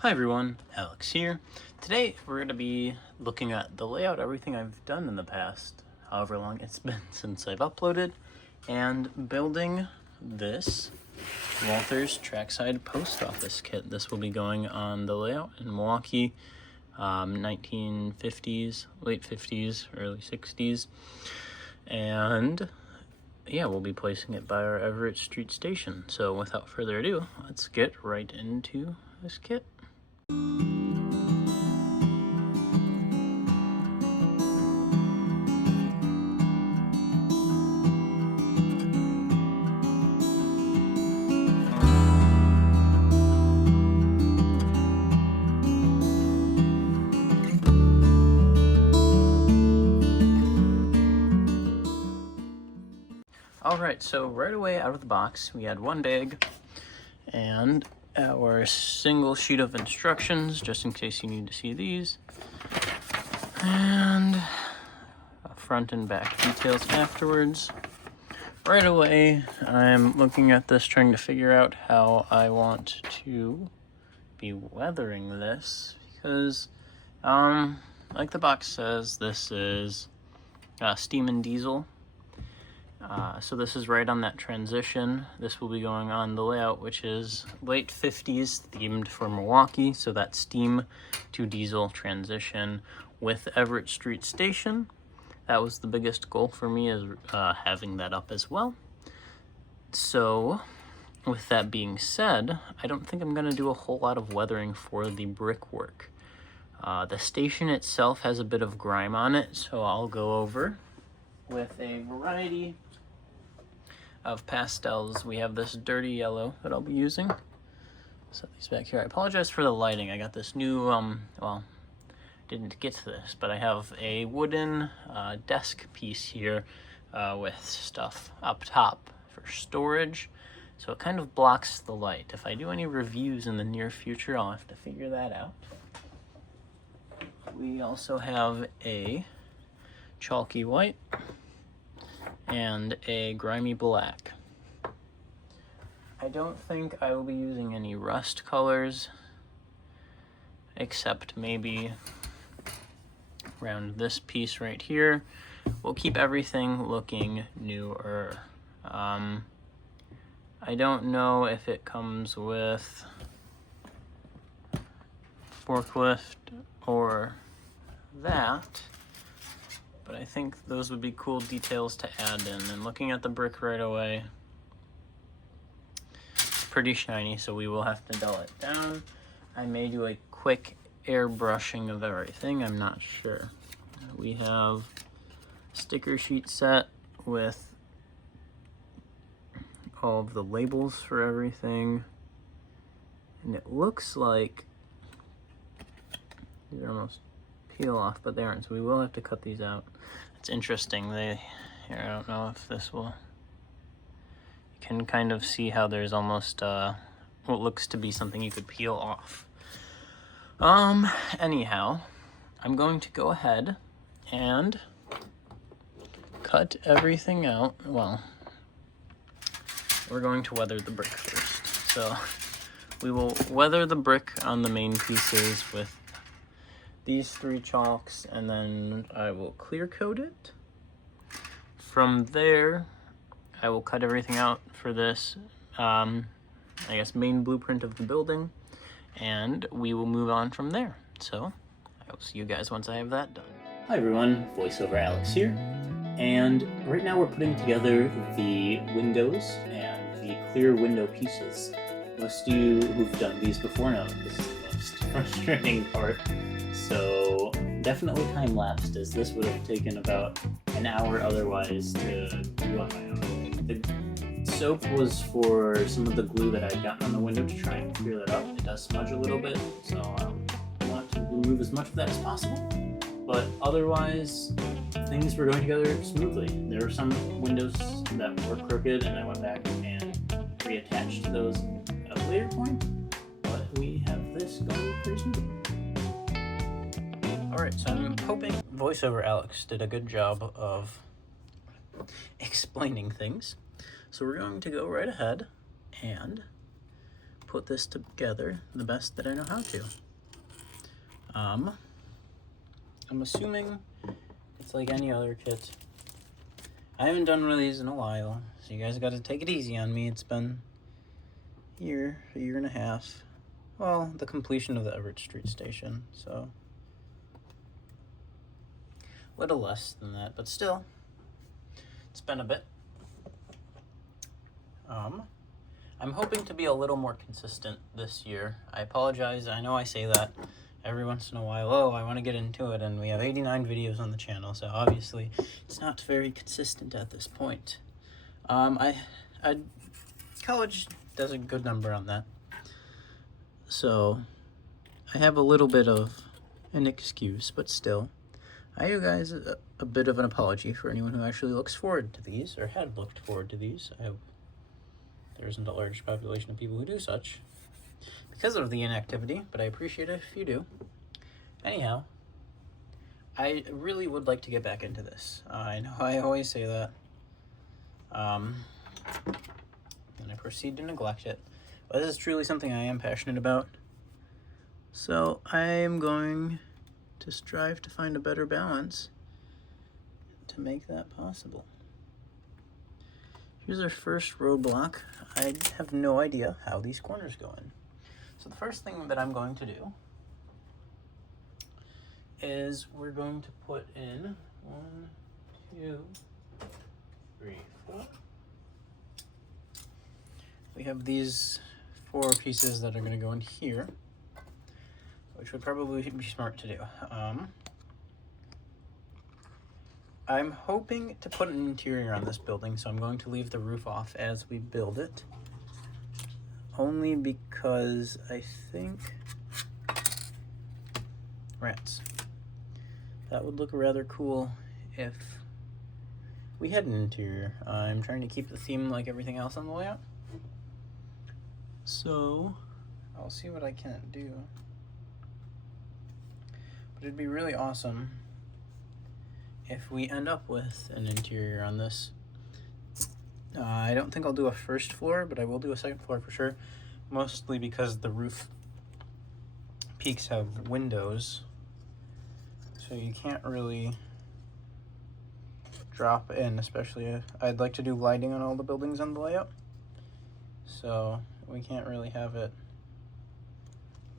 Hi everyone, Alex here. Today we're going to be looking at the layout, everything I've done in the past, however long it's been since I've uploaded, and building this Walthers Trackside post office kit. This will be going on the layout in Milwaukee, 1950s, late 50s, early 60s, and yeah, we'll be placing it by our Everett Street Station. So without further ado, let's get right into this kit. Alright, so right away out of the box, we had one bag and our single sheet of instructions, just in case you need to see these, and front and back details afterwards. Right away, I'm looking at this, trying to figure out how I want to be weathering this, because, like the box says, this is steam and diesel. So this is right on that transition. This will be going on the layout, which is late 50s themed for Milwaukee. So that steam to diesel transition with Everett Street Station. That was the biggest goal for me, is having that up as well. So with that being said, I don't think I'm going to do a whole lot of weathering for the brickwork. The station itself has a bit of grime on it, so I'll go over with a variety of pastels. We have this dirty yellow that I'll be using. Set these back here. I apologize for the lighting. I got this new, well, didn't get to this, but I have a wooden desk piece here with stuff up top for storage. So it kind of blocks the light. If I do any reviews in the near future, I'll have to figure that out. We also have a chalky white and a grimy black. I don't think I will be using any rust colors, except maybe around this piece right here. We'll keep everything looking newer. I don't know if it comes with forklift or that, but I think those would be cool details to add in. And looking at the brick right away, it's pretty shiny, so we will have to dull it down. I may do a quick airbrushing of everything, I'm not sure. We have a sticker sheet set with all of the labels for everything. And it looks like these are almost peel off, but they aren't, so we will have to cut these out. It's interesting. Here, I don't know if this will, you can kind of see how there's almost what looks to be something you could peel off. Anyhow, I'm going to go ahead and cut everything out. Well, we're going to weather the brick first. So we will weather the brick on the main pieces with these 3 chalks, and then I will clear coat it. From there, I will cut everything out for this, I guess, main blueprint of the building, and we will move on from there. So I will see you guys once I have that done. Hi everyone, voiceover Alex here, and right now we're putting together the windows and the clear window pieces. Most of you who've done these before know this is the most frustrating part. So definitely time-lapsed, as this would have taken about an hour otherwise to do on my own. The soap was for some of the glue that I'd gotten on the window to try and clear that up. It does smudge a little bit, so I want to remove as much of that as possible. But otherwise, things were going together smoothly. There were some windows that were crooked, and I went back and reattached those at a later point, but we have this going pretty smoothly. Alright, so I'm hoping voiceover Alex did a good job of explaining things. So we're going to go right ahead and put this together the best that I know how to. I'm assuming it's like any other kit. I haven't done one of these in a while, so you guys got to take it easy on me. It's been a year and a half. Well, the completion of the Everett Street Station, so a little less than that, but still, it's been a bit. I'm hoping to be a little more consistent this year. I apologize, I know I say that every once in a while. Oh, I want to get into it, and we have 89 videos on the channel, so obviously it's not very consistent at this point. College does a good number on that, so I have a little bit of an excuse, but still, I owe you guys a bit of an apology for anyone who actually looks forward to these, or had looked forward to these. I hope there isn't a large population of people who do such because of the inactivity, but I appreciate it if you do. Anyhow, I really would like to get back into this. I know I always say that, and I proceed to neglect it, but this is truly something I am passionate about, so I am going to strive to find a better balance to make that possible. Here's our first roadblock. I have no idea how these corners go in. So the first thing that I'm going to do is we're going to put in 1, 2, 3, 4. We have these 4 pieces that are going to go in here, which would probably be smart to do. I'm hoping to put an interior on this building, so I'm going to leave the roof off as we build it. Only because I think... rats. That would look rather cool if we had an interior. I'm trying to keep the theme like everything else on the layout, so I'll see what I can do. But it'd be really awesome if we end up with an interior on this. I don't think I'll do a first floor, but I will do a second floor for sure, mostly because the roof peaks have windows, so you can't really drop in, especially I'd like to do lighting on all the buildings on the layout, so we can't really have it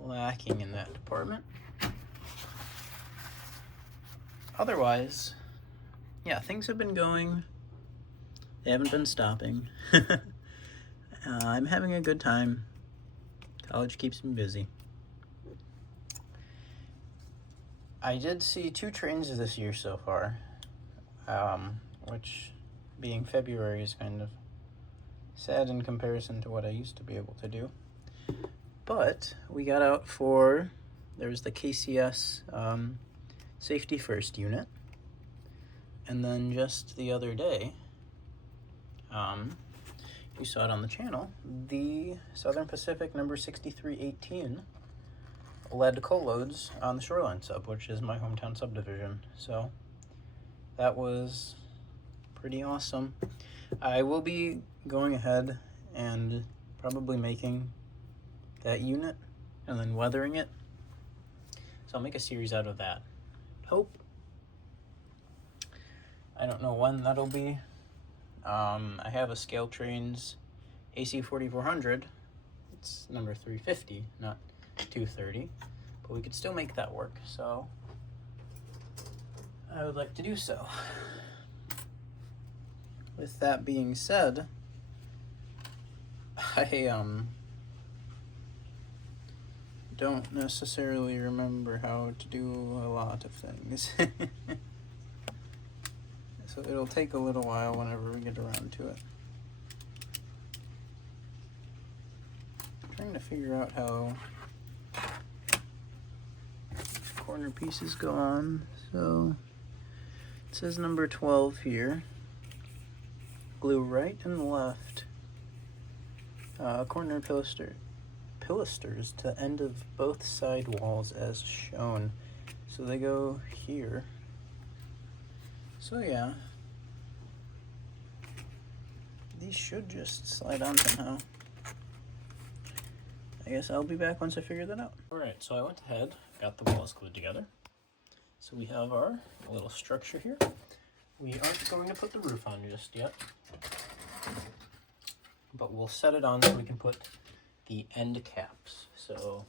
lacking in that department. Otherwise, yeah, things have been going. They haven't been stopping. I'm having a good time. College keeps me busy. I did see 2 trains this year so far, which, being February, is kind of sad in comparison to what I used to be able to do. But we got out for, there was the KCS Safety First unit, and then just the other day, you saw it on the channel, the Southern Pacific number 6318 led coal loads on the Shoreline sub, which is my hometown subdivision, so that was pretty awesome. I will be going ahead and probably making that unit and then weathering it, so I'll make a series out of that. Hope. I don't know when that'll be. I have a Scale Trains AC 4400. It's number 350, not 230, but we could still make that work, so I would like to do so. With that being said, I don't necessarily remember how to do a lot of things. So it'll take a little while whenever we get around to it. I'm trying to figure out how corner pieces go on. So it says number 12 here. Glue right and left. Corner pilasters to end of both side walls as shown. So they go here. So yeah, these should just slide on somehow. I guess I'll be back once I figure that out. Alright, so I went ahead, got the walls glued together. So we have our little structure here. We aren't going to put the roof on just yet, but we'll set it on so we can put the end caps. So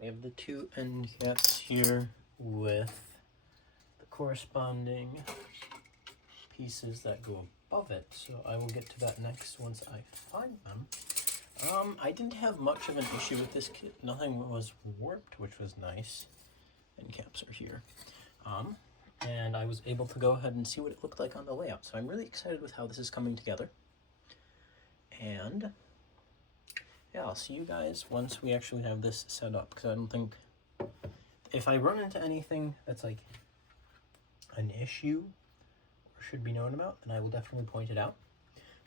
we have the two end caps here with the corresponding pieces that go above it. So I will get to that next once I find them. I didn't have much of an issue with this kit. Nothing was warped, which was nice. End caps are here. And I was able to go ahead and see what it looked like on the layout. So I'm really excited with how this is coming together. And yeah, I'll see you guys once we actually have this set up, because I don't think, if I run into anything that's like an issue or should be known about, then I will definitely point it out.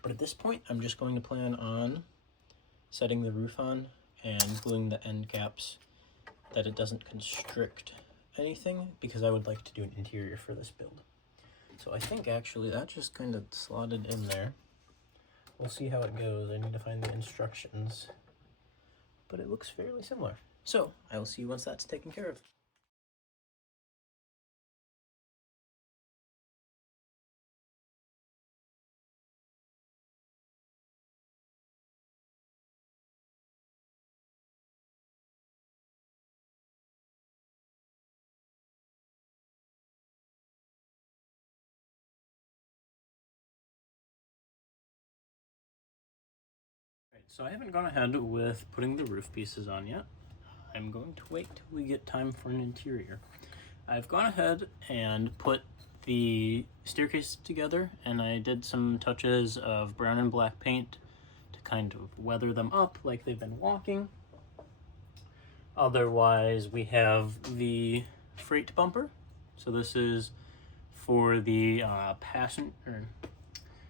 But at this point, I'm just going to plan on setting the roof on and gluing the end caps that it doesn't constrict anything, because I would like to do an interior for this build. So I think actually that just kind of slotted in there. We'll see how it goes. I need to find the instructions, but it looks fairly similar. So I will see you once that's taken care of. So I haven't gone ahead with putting the roof pieces on yet. I'm going to wait till we get time for an interior. I've gone ahead and put the staircase together, and I did some touches of brown and black paint to kind of weather them up like they've been walking. Otherwise, we have the freight bumper. So this is for the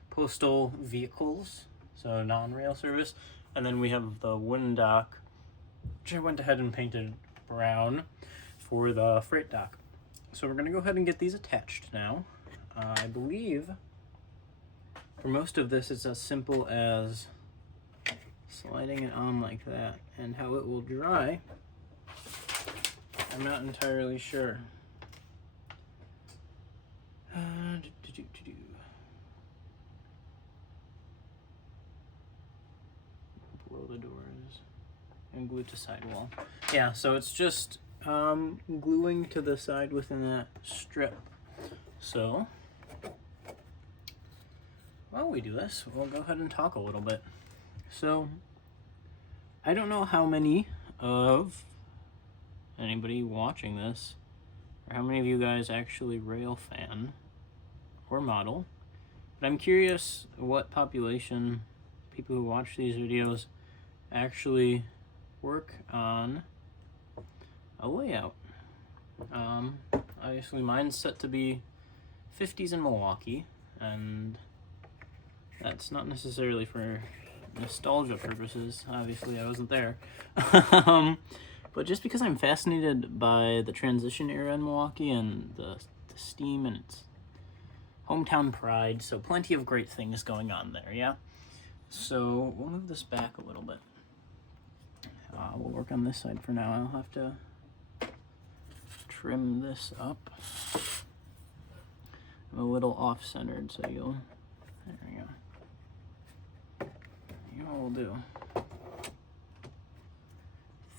postal vehicles, so non-rail service. And then we have the wooden dock, which I went ahead and painted brown for the freight dock. So we're gonna go ahead and get these attached now. I believe for most of this, it's as simple as sliding it on like that, and how it will dry, I'm not entirely sure. Blow the doors and glue to sidewall. Yeah, so it's just gluing to the side within that strip. So while we do this, we'll go ahead and talk a little bit. So I don't know how many of anybody watching this, or how many of you guys actually rail fan or model, but I'm curious what population people who watch these videos actually work on a layout. Obviously mine's set to be 50s in Milwaukee, and that's not necessarily for nostalgia purposes. Obviously I wasn't there. But just because I'm fascinated by the transition era in Milwaukee and the steam and its hometown pride, so plenty of great things going on there, yeah? So we'll move this back a little bit. We'll work on this side for now. I'll have to trim this up. I'm a little off-centered, so you'll, there we go. You know what we'll do.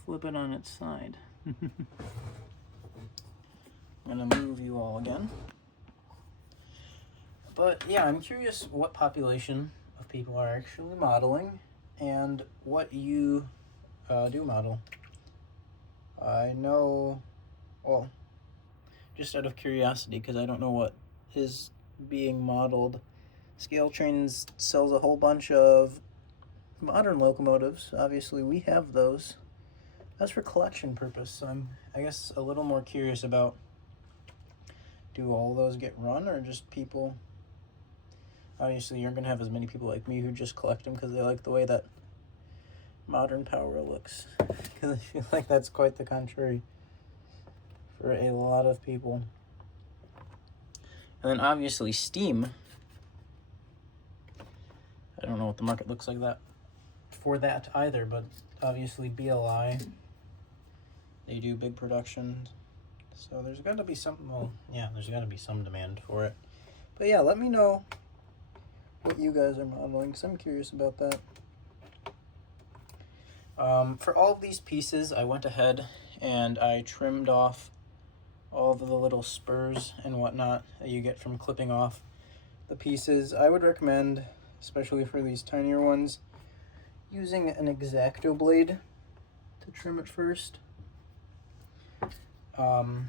Flip it on its side. I'm gonna move you all again. But yeah, I'm curious what population of people are actually modeling and what you do model. I know, well, just out of curiosity, because I don't know what is being modeled, Scale Trains sells a whole bunch of modern locomotives. Obviously we have those. That's for collection purpose, so I'm, I guess, a little more curious about, do all those get run, or just people? Obviously you're gonna have as many people like me who just collect them because they like the way that modern power looks, because I feel like that's quite the contrary for a lot of people. And then obviously steam, I don't know what the market looks like that for that either, but obviously BLI, they do big productions, so there's got to be some, well, yeah, there's got to be some demand for it. But yeah, let me know what you guys are modeling, because I'm curious about that. For all of these pieces, I went ahead and I trimmed off all of the little spurs and whatnot that you get from clipping off the pieces. I would recommend, especially for these tinier ones, using an X-Acto blade to trim it first. Well,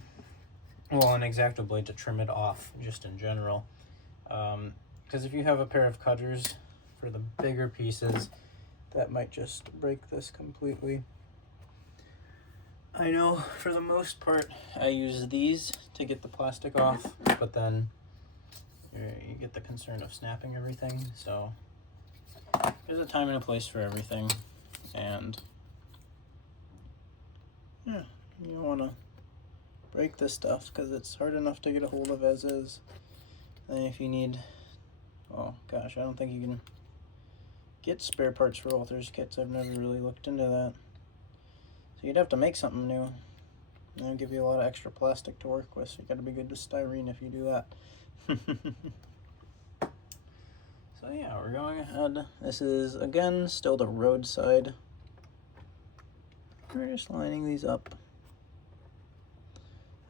an X-Acto blade to trim it off, just in general. Because if you have a pair of cutters for the bigger pieces, that might just break this completely. I know for the most part I use these to get the plastic off, but then you get the concern of snapping everything, so there's a time and a place for everything. And yeah, you don't want to break this stuff because it's hard enough to get a hold of as is. And if you need, oh gosh, I don't think you can get spare parts for Walthers kits. I've never really looked into that. So you'd have to make something new. And it'll give you a lot of extra plastic to work with, so you gotta be good with styrene if you do that. So yeah, we're going ahead. This is, again, still the roadside. We're just lining these up.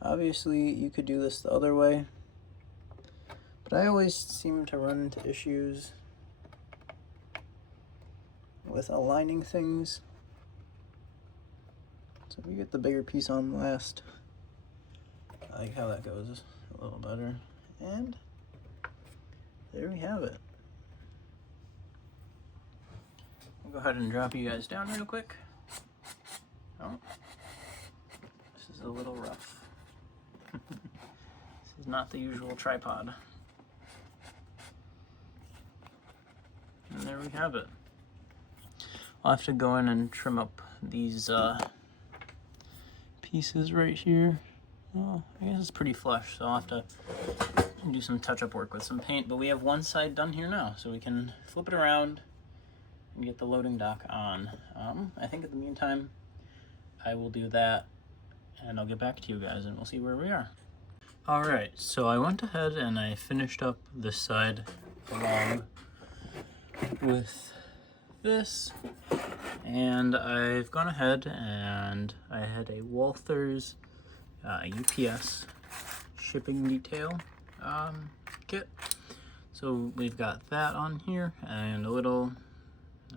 Obviously, you could do this the other way, but I always seem to run into issues with aligning things. So if you get the bigger piece on last, I like how that goes a little better. And there we have it. I'll go ahead and drop you guys down real quick. Oh, this is a little rough. This is not the usual tripod. And there we have it. I'll have to go in and trim up these pieces right here. Oh, I guess it's pretty flush, so I'll have to do some touch-up work with some paint, but we have one side done here now, so we can flip it around and get the loading dock on. I think in the meantime, I will do that, and I'll get back to you guys, and we'll see where we are. Alright, so I went ahead and I finished up this side along with this, and I've gone ahead and I had a Walthers UPS shipping detail kit. So we've got that on here, and a little,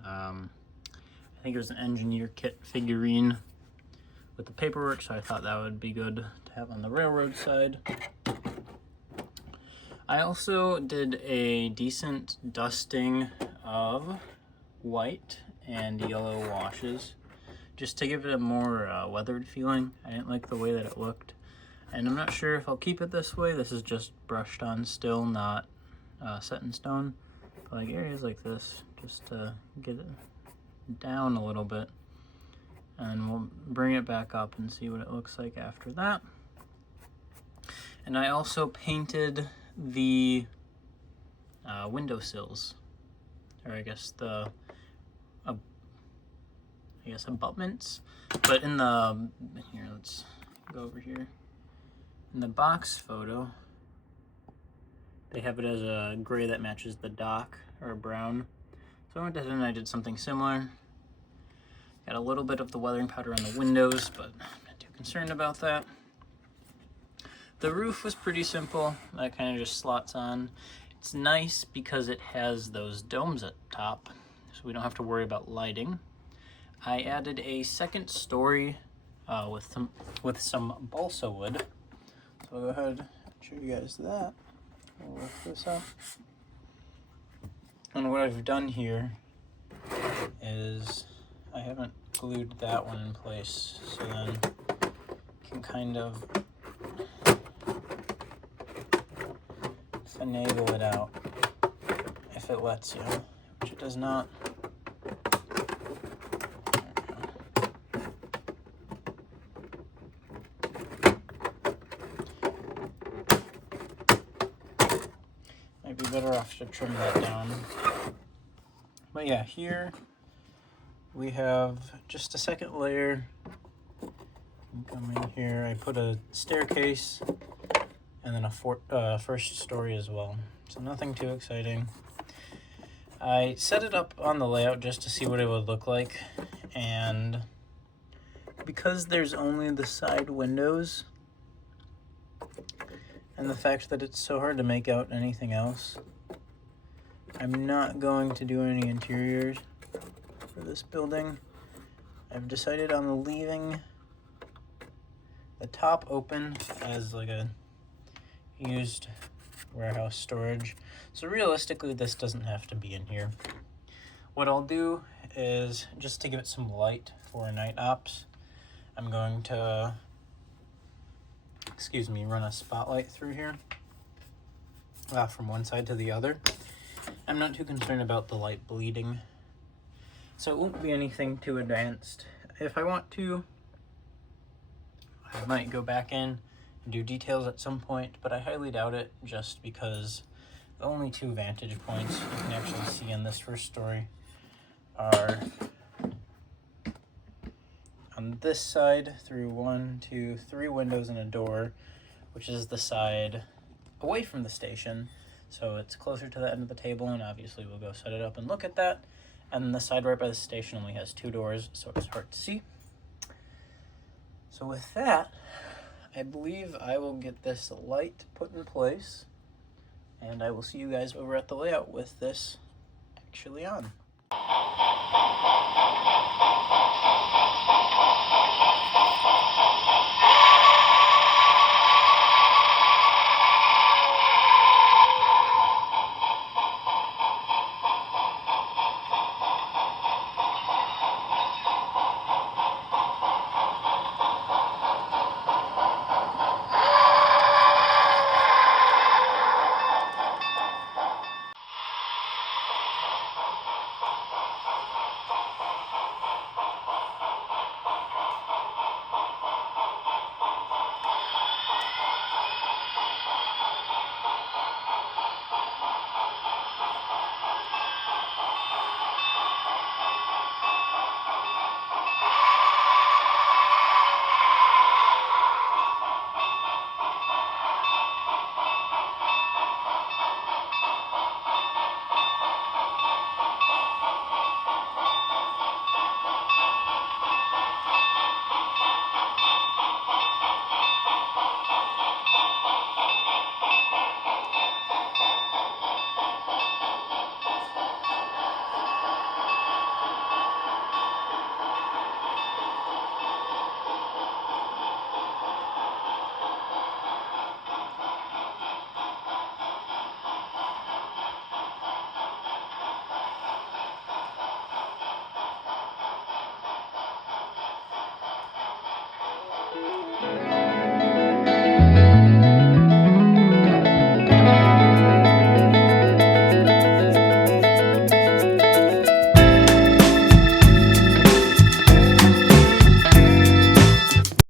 I think it was an engineer kit figurine with the paperwork, so I thought that would be good to have on the railroad side. I also did a decent dusting of white and yellow washes just to give it a more weathered feeling. I didn't like the way that it looked, and I'm not sure if I'll keep it this way. This is just brushed on still, not set in stone. But like areas like this, just to get it down a little bit, and we'll bring it back up and see what it looks like after that. And I also painted the windowsills, or I guess the abutments, but in the, here, let's go over here. In the box photo, they have it as a gray that matches the dock, or a brown. So I went ahead and I did something similar. Got a little bit of the weathering powder on the windows, but I'm not too concerned about that. The roof was pretty simple. That kind of just slots on. It's nice because it has those domes at the top, so we don't have to worry about lighting. I added a second story with some balsa wood. So I'll go ahead and show you guys that. I'll lift this up. And what I've done here is I haven't glued that one in place, so then you can kind of finagle it out if it lets you, which it does not. Might be better off to trim that down. But yeah, here we have just a second layer. Come in here, I put a staircase and then a first story as well. So nothing too exciting. I set it up on the layout just to see what it would look like, and because there's only the side windows and the fact that it's so hard to make out anything else, I'm not going to do any interiors for this building. I've decided on leaving the top open as like a used warehouse storage. So realistically, this doesn't have to be in here. What I'll do is, just to give it some light for night ops, I'm going to, run a spotlight through here from one side to the other. I'm not too concerned about the light bleeding, so it won't be anything too advanced. If I want to, I might go back in and do details at some point, but I highly doubt it, just because the only two vantage points you can actually see in this first story are on this side through 1, 2, 3 windows and a door, which is the side away from the station, so it's closer to the end of the table, and obviously we'll go set it up and look at that. And the side right by the station only has 2 doors, so it's hard to see. So with that, I believe I will get this light put in place, and I will see you guys over at the layout with this actually on.